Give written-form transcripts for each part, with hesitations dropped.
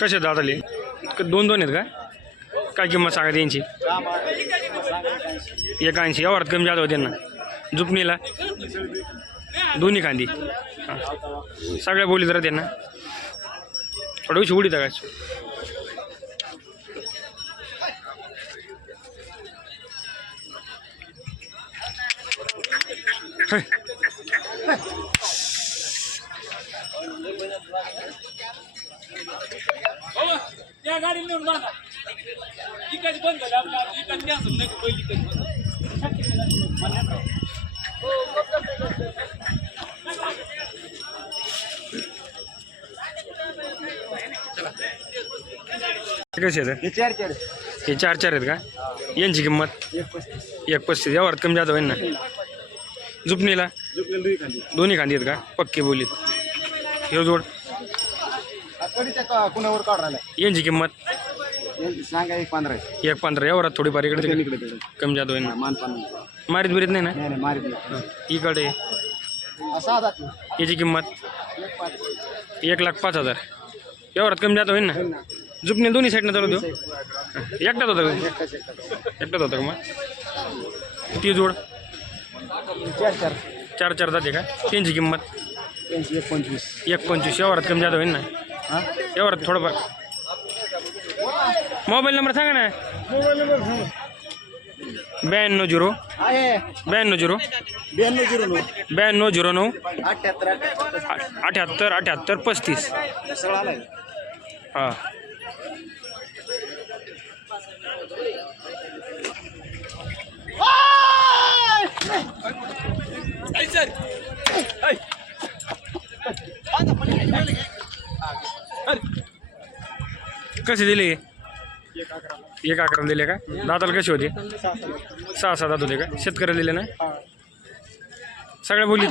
कसे दादाले दोन दोन आहेत का? काय किंमत सांगा यांची? 81. यावर कमी जात होते ना जुपणीला दोन्ही खांदी सगळ्या बोली तर त्यांना थोडं उशी उडीत का? त्या गाडी नेऊन बांधा इकडे बंद झालं आपल्या इकडे कॅन्सल नाही पहिली कसे आहेत हे? 4 आहेत का? यांची किंमत 1.35. यावर कमी जात होईल ना जुपणीला दोन्ही खांदी आहेत का? पक्के बोलीत हे जोड कुणावर काढ यांची किंमत सांगा 1.15. यावर थोडीफार इकडे कमी जात होईल ना मारीत बिरीत नाही ना इकडे याची किंमत 1,05,000. यावर कमी जात होईल ना जुपणी दोन्ही साईडनं चालू देऊ एकटाच होता का मग ती जोड 4 जाते का? त्यांची किंमत 1.25. यावर कमी जात होईल ना यावर थोडंफार. मोबाईल नंबर सांगा ना. 92 92 9209 78 35. हां कसे दिले? 1.11 दिले का? दादाला कसे होते? 6 दात होते का? शेतकऱ्याला दिले ना सगळ्या बोली?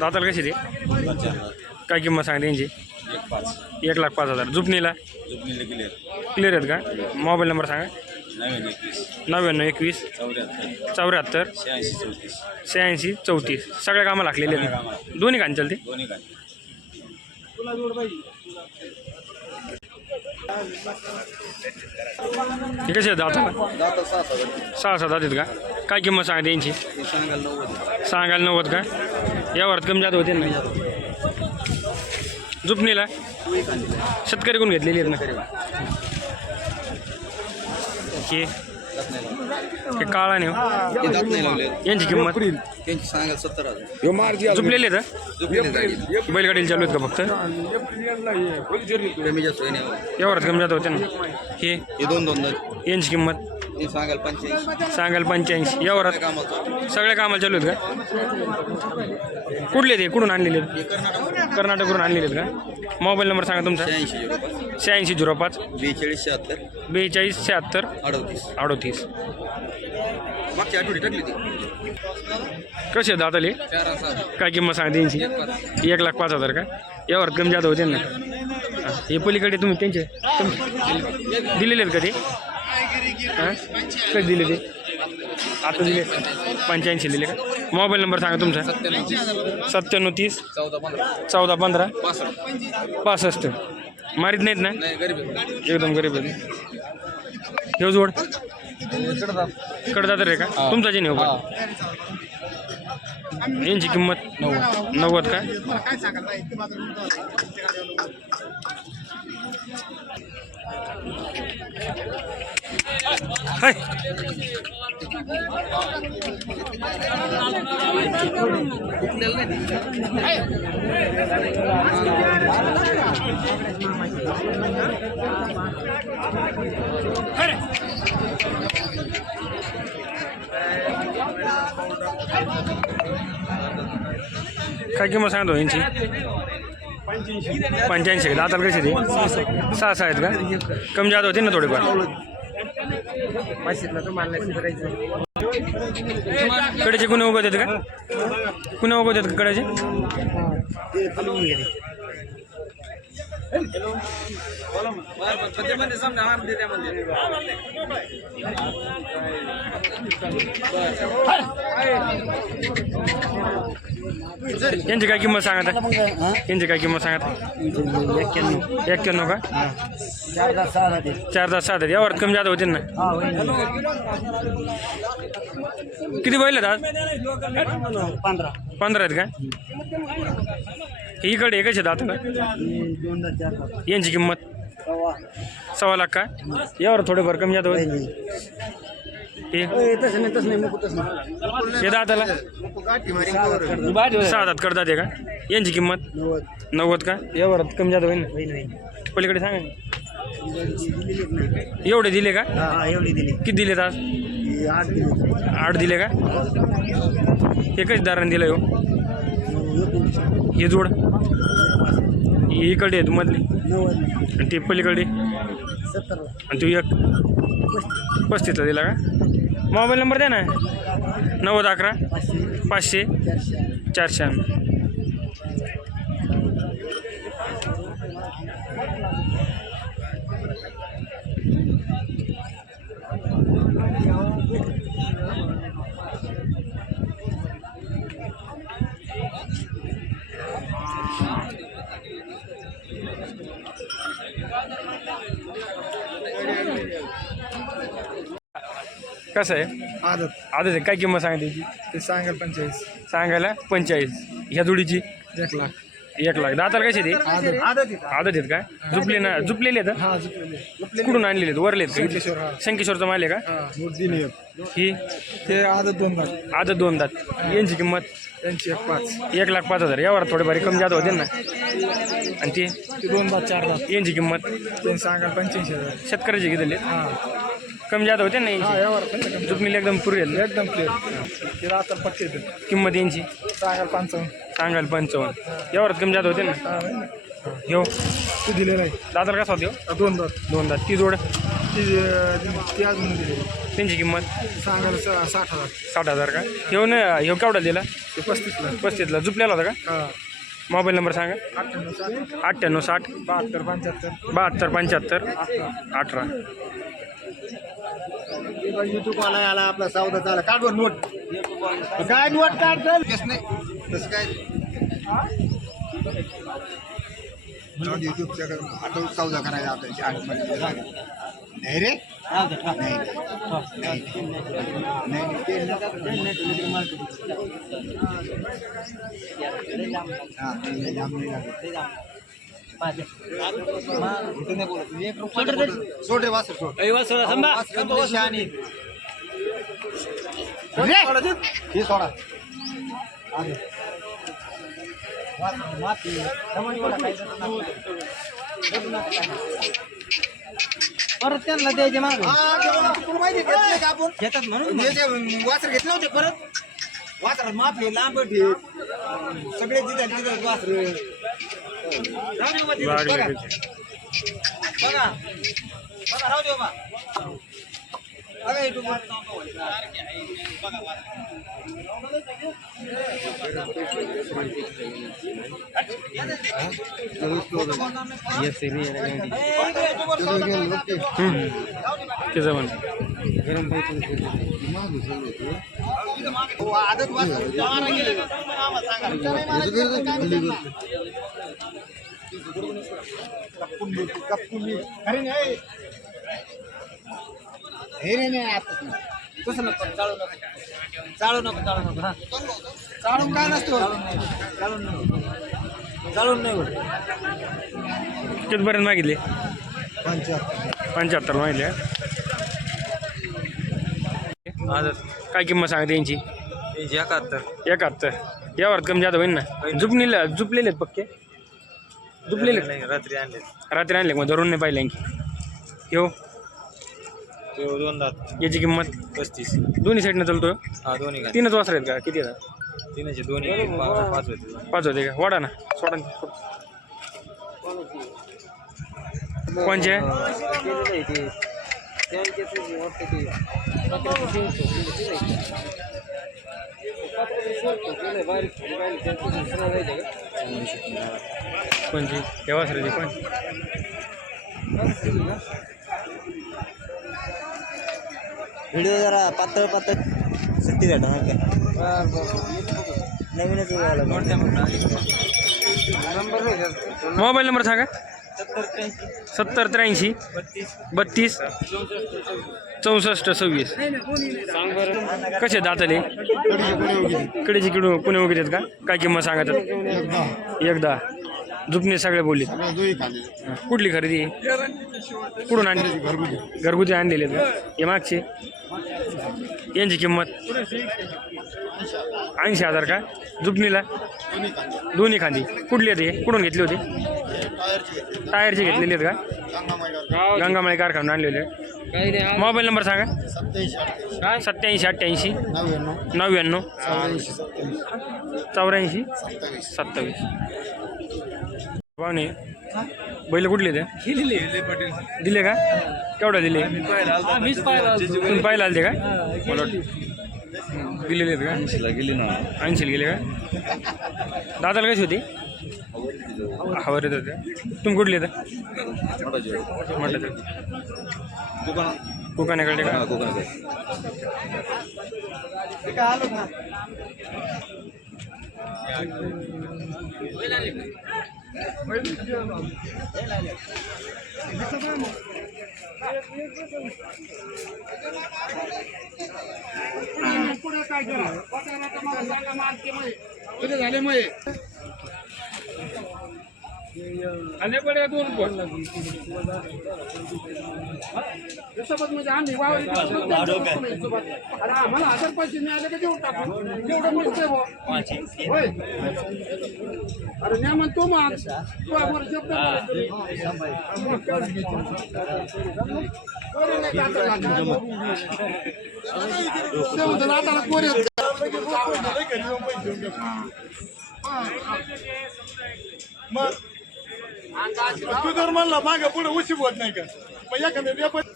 दाताला कशी दे? काय किंमत सांगते यांची? 1,05,000. जुपणीला क्लिअर आहेत का? मोबाईल नंबर सांगा. 99 21 74 86 34. सगळ्या कामाला लागलेले आहेत दोन्ही कान चालते. हे कसे आहेत दाताला? 6 दात आहेत का? काय किंमत सांगते यांची? सांगायला 90 का? यावर कमी जात होते ना जुपणीला शेतकरी कोण घेतलेली आहेत ना हे काळा नाही यांची किंमत झुपलेले आहेत बैलगाडीला चालू आहेत का फक्त? यावर कमी जात होते ना हे 2 यांची किंमत सांगाल 85. यावर सगळ्या कामाला चालू आहेत का? कुठले ते कुठून आणलेले आहेत? कर्नाटकवरून आणलेले आहेत का? मोबाईल नंबर सांगा तुमचा. 86 05 42 76 38. कसे दाताले? काय किंमत सांगते यांची? 1,05,000 का? यावर कमी जात होते ना. हे पलीकडे तुम्ही त्यांचे दिलेले आहेत का ते? हां कधी दिले ते? आता दिले 85 दिले का? मोबाईल नंबर सांगा तुमचा. 97 30 14 15 65. मारीत नाहीत ना? एकदम गरीब आहेत. हे जोड कडदात रे का? तुमचा जे नेऊ का? यांची किंमत 90 का? हाय काय किंमत सांगतो यांची? 85 दाताला कशी ते 6 आहेत का? कमी जात होते ना थोडेफार. कडेचे कुणी उगवत आहेत का? कुणी उगवत आहेत का कडेचे? यांची काय किंमत सांगत आहे? यांची काय किंमत सांगत आहे? 91 का? 4-6 यावर कमी जात होते ना. किती बैल आहेत आज? 15 आहेत का? इकडे एकच आहेत आता का? यांची किंमत 1.25 लाख का? यावर थोडेफार कमी जात होते. हे दादाला 6 दात करतात का? यांची किंमत 90 का? यावर कमी जात होईल ना. पलीकडे सांगा. एवढे दिले का? किती दिलेत आज? 8 दिले का? एकच दाराने दिलं हो. हे जोड इकडे आहे तू मधली आणि ती पलीकडे आणि तू एक 35ला दिला का? मोबाईल नंबर द्या ना. 9011 500 400. कसं आहे? आदत आहे. काय किंमत सांगायची? ते सांगाल 45. सांगायला 45. ह्या जोडीची 1 लाख. 1 लाख. दाताला कशी ते? आदत आदत आहेत का? झुपलेले आहेत? हा झुकलेले कुठून आणलेले आहेत? वरले आहेत शंकेश्वर, का? हा. शंकेश्वरचा माल आहे का? दिली ही ते आदत 2 लाख. आदत 2 दात. यांची किंमत त्यांची 1.5. 1,05,000. यावर थोडेफार कमी जात होते ना. आणि ती ते 2 दात 4 दात. यांची किंमत ते सांगाल 85,000. शेतकऱ्याची घेतले हा कमी जात होते ना. यांची यावर पण जुपणीला एकदम पुरे एकदम क्लिअर. ते राहतात पक्के किंमत यांची सांगाल 55. सांगायला 55. यावर कमी जात होते ना. हो ते दिलेलं आहे. दादाला कसा होते? 2 दात. 2 दात. ती जोड ती अजून दिली. त्यांची किंमत सांगाल 60,000. 60,000 का? ह्यो ना ह्यो केवढा दिला? ते 35ला. 35ला. झुपलेला होता का? हा मोबाईल नंबर सांगा. 98 60 72 75 72 75 18. युट्यूब वाला आला आपला सौदा चाला. काढ वर नोट. काय नोट काढ चल. नाही तसं काय युट्यूबच्या आठवण सौदा करायला आपल्याची नाही रे. सोड रे वासर सोड. हे सोडा. परत त्यांना द्यायचे मागे तुला माहिती आहे का आपण घेतात म्हणून वासर घेतलं होते परत. वासरात माफी लांब ठेव सगळे तिथे वासर. लागले बघा त्याचे. बघा राहू दे बा. बघा युट्यूब त्याचं म्हण आदत वासर अरे नाही हे रे नाही आता कसं नको चालू नको चालू नको चालू नको हा चालून काय नसतो चालून नको चालून नाही होत. कितीपर्यंत मागितले 75. 75 मागितले काय किंमत सांगते यांची 71 यावर कमी जादा होईल ना झुपलेले आहेत पक्के झुपलेले रात्री आणले रात्री आणले मग धरून नाही पाहिले आणखी येऊ 2 दात याची किंमत 35. दोन्ही साईडनं चालतो हा दोन्ही काय 3च वासर आहेत का किती आहेत 3चे दोन्ही 5 होते 5 होते का वाडा ना सोडा ना. कोणचे कोणची या वासराची कोण व्हिडिओ जरा पातळ सुट्टी द्या काय नवीनच मोबाईल नंबर सांगा 7083 32 64 26 कसे दाताले कडेची किडू पुणे वगैरे आहेत का काय किंमत सांगतात एकदा झुपणे सगळे बोलले कुठली खरेदी कुठून आणली घरगुती आणलेले आहेत का हे मागचे यांची किंमत 80,000 का झुपणीला दोन्ही खांदी कुठली आहेत हे कुठून घेतली होती टायरचे घेतलेले आहेत का गंगामाई कारखाना आणलेले मोबाईल नंबर सांगा 87 88 99 84 27 पाहुणे बैल कुठले ते दिले का केवढा दिले तुम्ही पाहिला आलते का मला दिलेले आहेत का 80 गेले का दादाला कशी होती हवर येत होते तुम्ही कुठले येतं म्हटलं कोकणाकडे का झाले मग आणि पडे 2 कोण म्हणजे आम्ही आम्हाला 1000 पैसे मिळाले का देऊन टाकू तेवढं मिळतंय होय अरे न्या म्हणतो मग तू आम्हाला शब्द तू जर म्हणला मागे पुढे उशीर होत नाही का मग एखाद्या व्यापारी